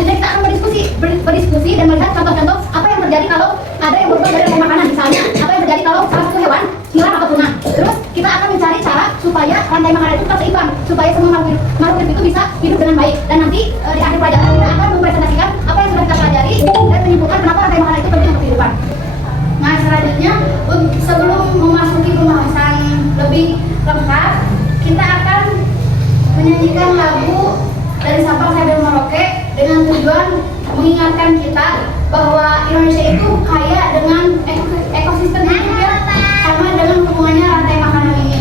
selanjutnya kita akan berdiskusi dan melihat contoh-contoh apa yang terjadi kalau ada yang berubah dari rantai makanan. Misalnya, apa yang terjadi kalau salah satu hewan hilang atau punah. Terus kita akan mencari cara supaya rantai makanan itu tetap seimbang, supaya semua makhluk hidup itu bisa hidup dengan baik. Dan nanti di akhir pelajaran kita akan mempresentasikan apa yang sudah kita pelajari dan menyimpulkan kenapa rantai makanan itu penting untuk kehidupan. Nah, selanjutnya sebelum memasuki pembahasan lebih lengkap, kita akan menyanyikan lagu dari Sabang sampai Merauke dengan tujuan mengingatkan kita bahwa Indonesia itu kaya dengan ekosistem hidup yang sama dengan hubungannya rantai makanan ini.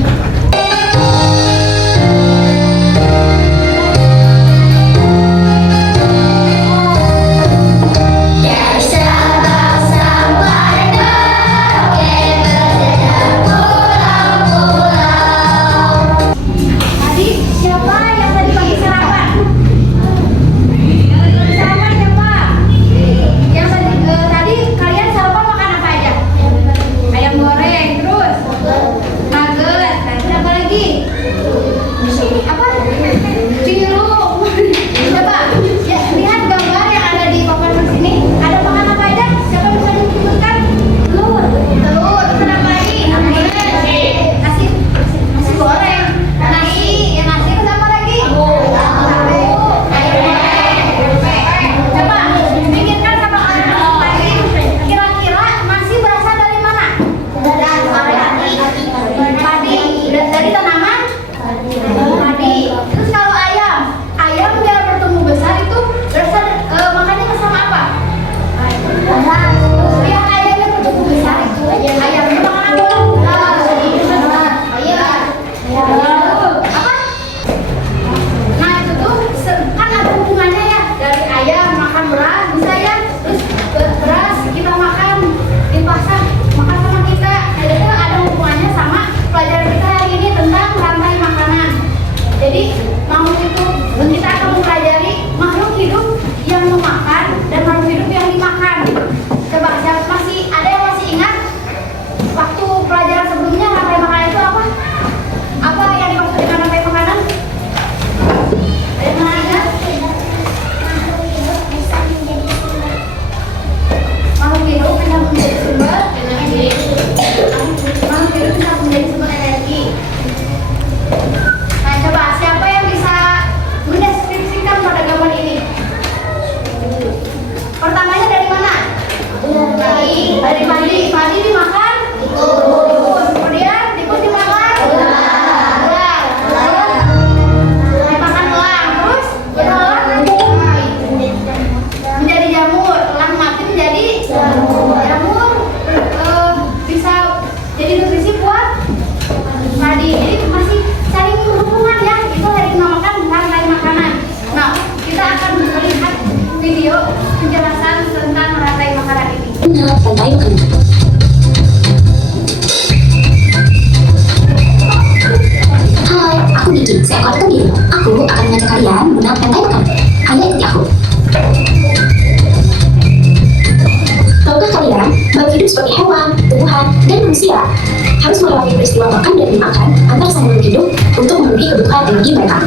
Harus melewati peristiwa makan dan dimakan antar sama makhluk hidup untuk memenuhi kebutuhan energi mereka.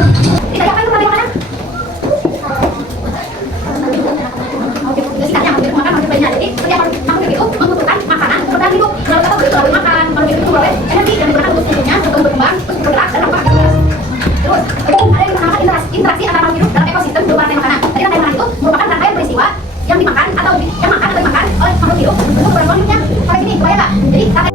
Interaksi antara makhluk hidup dalam ekosistem berupa rantai makanan. Jadi rantai makanan itu merupakan rangkaian peristiwa yang dimakan atau dimakan oleh makhluk hidup untuk beberapa hidupnya. Kayak gini, kebayang nggak? Jadi rantai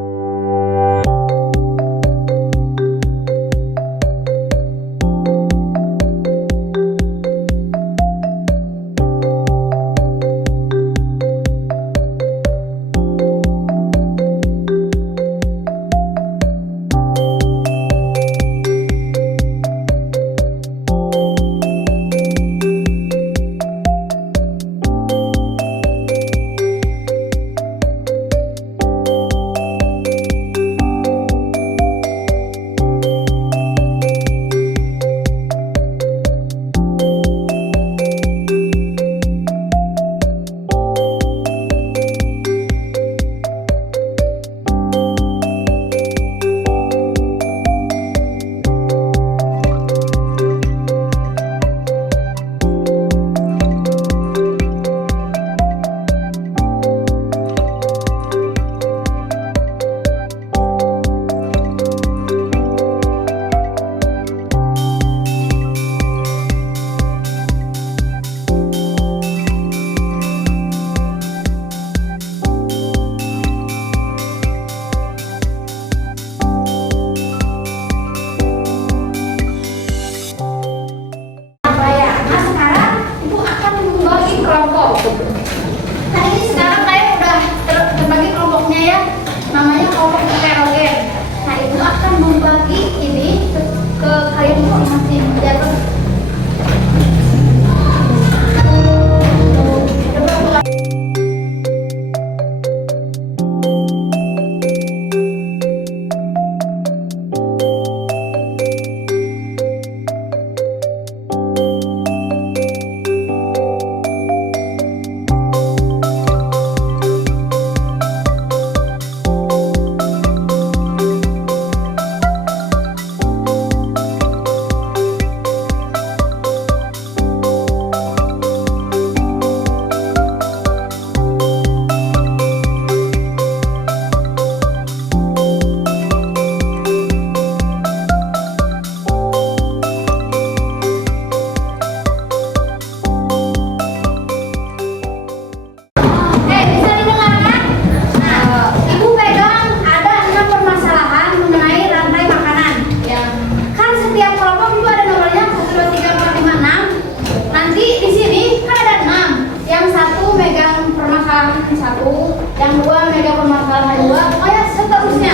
yang dua media pemasaran dua, pokoknya seterusnya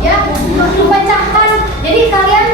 ya, pecahkan. Jadi kalian